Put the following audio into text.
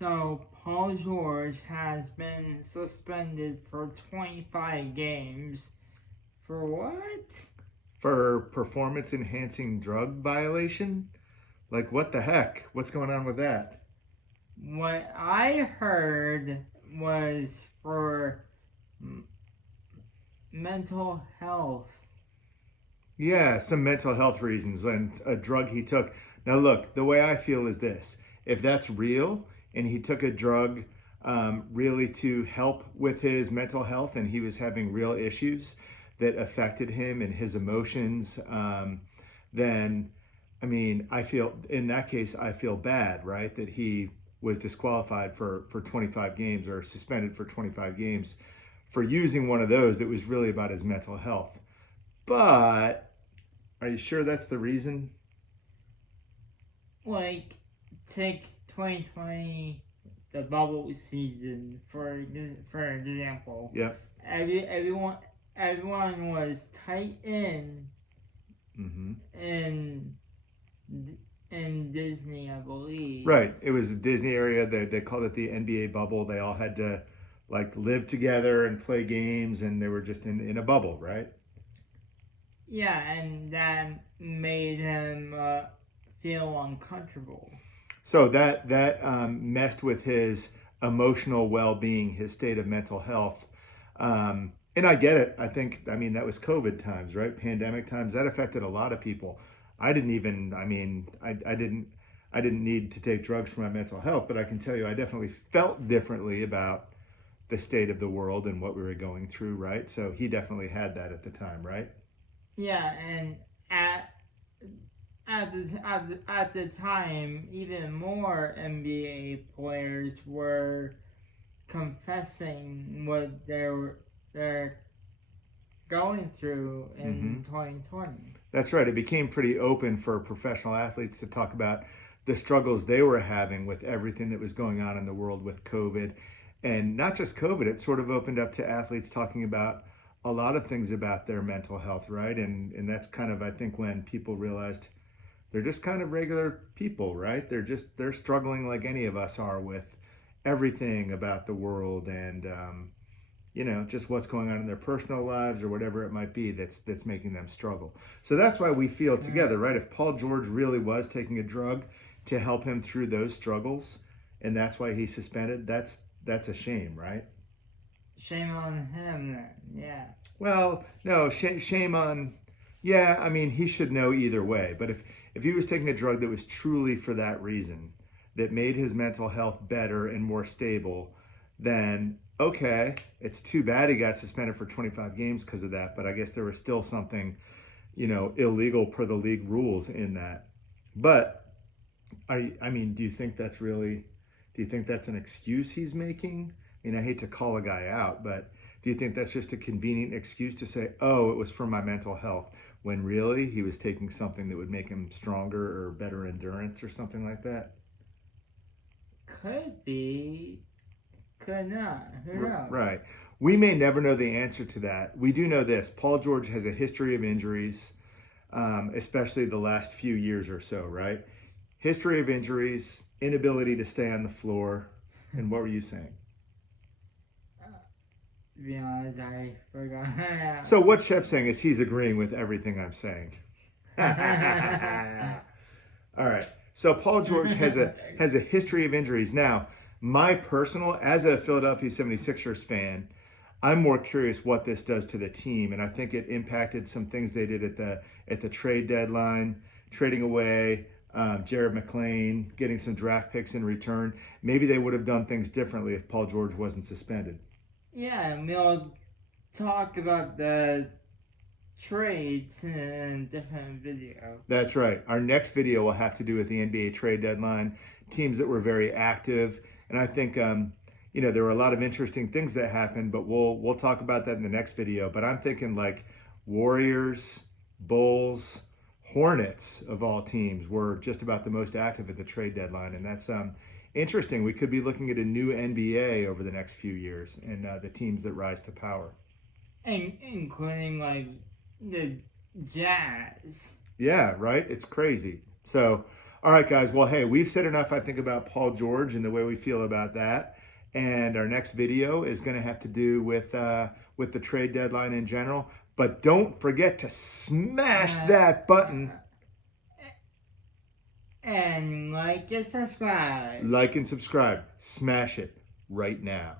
So Paul George has been suspended for 25 games. For what? For performance enhancing drug violation? Like, what the heck? What's going on with that? What I heard was for mental health. Yeah, some mental health reasons and a drug he took. Now, look, the way I feel is this: if that's real and he took a drug really to help with his mental health and he was having real issues that affected him and his emotions, then I mean, I feel in that case, I feel bad, right? That he was disqualified for 25 games or suspended for 25 games for using one of those that was really about his mental health. But are you sure that's the reason? Like, take 2020, the bubble season, for example. Yeah. Everyone was tight Mm-hmm. in in Disney, I believe. Right. It was a Disney area. They called it the NBA bubble. They all had to like live together and play games, and they were just in a bubble, right? Yeah, and that made him feel uncomfortable. So that messed with his emotional well-being, his state of mental health. And I get it. I mean, that was COVID times, right? Pandemic times. That affected a lot of people. I didn't even, I mean, I didn't need to take drugs for my mental health, but I can tell you, I definitely felt differently about the state of the world and what we were going through, right? So he definitely had that at the time, right? Yeah, and at the time, even more NBA players were confessing what they're going through Mm-hmm. in 2020. That's right. It became pretty open for professional athletes to talk about the struggles they were having with everything that was going on in the world with COVID. And not just COVID, it sort of opened up to athletes talking about a lot of things about their mental health, right? And that's kind of, I think, when people realized they're just kind of regular people, right? They're struggling like any of us are with everything about the world and just what's going on in their personal lives or whatever it might be that's making them struggle. So that's why we feel together, right? If Paul George really was taking a drug to help him through those struggles, and that's why he's suspended, that's a shame, right? Shame on him then, yeah. Well, no, shame on. Yeah, I mean, he should know either way. But if he was taking a drug that was truly for that reason, that made his mental health better and more stable, then okay, it's too bad he got suspended for 25 games because of that. But I guess there was still something, illegal per the league rules in that. But I mean, do you think that's really? Do you think that's an excuse he's making? I mean, I hate to call a guy out, but do you think that's just a convenient excuse to say, oh, it was for my mental health, when really he was taking something that would make him stronger or better endurance or something like that? Could be, could not. Who knows? Right. We may never know the answer to that. We do know this: Paul George has a history of injuries, especially the last few years or so, right? History of injuries, inability to stay on the floor. And what were you saying? To be honest, I forgot. So what Shep's saying is he's agreeing with everything I'm saying. All right. So Paul George has a history of injuries. Now, my personal, as a Philadelphia 76ers fan, I'm more curious what this does to the team, and I think it impacted some things they did at the trade deadline, trading away Jared McClain, getting some draft picks in return. Maybe they would have done things differently if Paul George wasn't suspended. Yeah, and we'll talk about the trades in a different video. That's right. Our next video will have to do with the NBA trade deadline, teams that were very active, and I think there were a lot of interesting things that happened, but we'll talk about that in the next video. But I'm thinking like Warriors, Bulls, Hornets of all teams were just about the most active at the trade deadline, and that's interesting. We could be looking at a new NBA over the next few years and the teams that rise to power. Including like the Jazz. Yeah, right? It's crazy. So, All right, guys. Well, hey, we've said enough, I think, about Paul George and the way we feel about that. And our next video is going to have to do with the trade deadline in general. But don't forget to smash that button. And like and subscribe. Like and subscribe. Smash it right now.